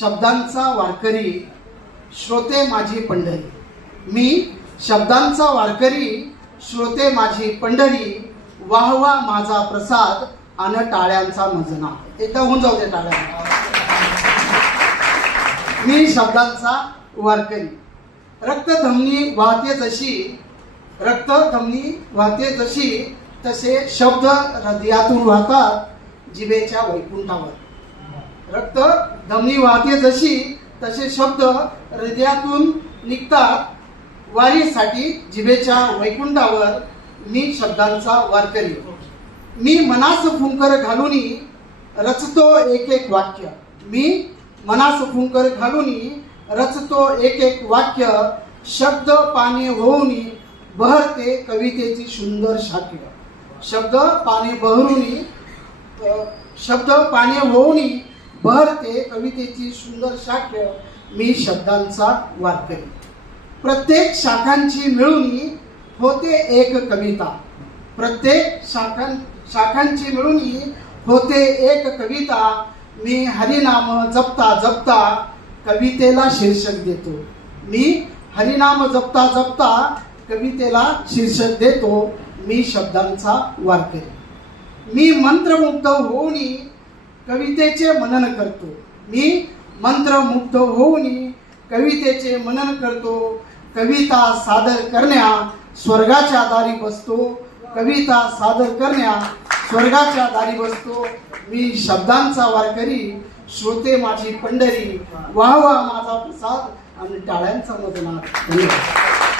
शब्दांचा वारकरी, श्रोते माझी पंढरी. मी शब्दांचा वारकरी, श्रोते माझी पंढरी, वाहवा माझा प्रसाद अन टाळ्यांचा मजना. एकदा होऊन जाऊ दे टाळ्या. मी शब्दांचा वारकरी, रक्तधमनी वाहते जशी, रक्तधमनी वाहते जशी, तसे शब्द हृदयातून वाहतात जिभेच्या वैकुंठावर. रक्त धमनी वाहते जशी, तसे शब्द हृदयातून निघतात वारीसाठी जिभेच्या वैकुंठावर. मी शब्दांचा वारकरी, मी मनास फुंकर घालूनी रचतो एक एक वाक्य. मी मनास फुंकर घालूनी रचतो एक एक वाक्य. शब्द पाने होऊनी बहरते कवितेची सुंदर शाक्य. शब्द पाने बहरूनी, शब्द पाने होऊनी बहरते कवितेची सुंदर शाक्य. मी शब्दांचा वारकरी. प्रत्येक शाखांची मिळूनी होते एक कविता. प्रत्येक शाखांची मिळूनी होते एक कविता. मी हरिनाम जपता जपता कवितेला शीर्षक देतो. मी हरिनाम जपता जपता कवितेला शीर्षक देतो. मी शब्दांचा वारकरी. मी मंत्रमुग्ध होऊनी कवितेचे मनन करतो. मी मंत्रमुग्ध होऊनी कवितेचे मनन करतो. कविता सादर करण्या स्वर्गाच्या दारी बसतो. कविता सादर करण्या स्वर्गाच्या दारी बसतो. मी शब्दांचा वारकरी, श्रोते माझी पंढरी, वाहवा माझा प्रसाद आणि टाळ्यांचा मदना. धन्यवाद.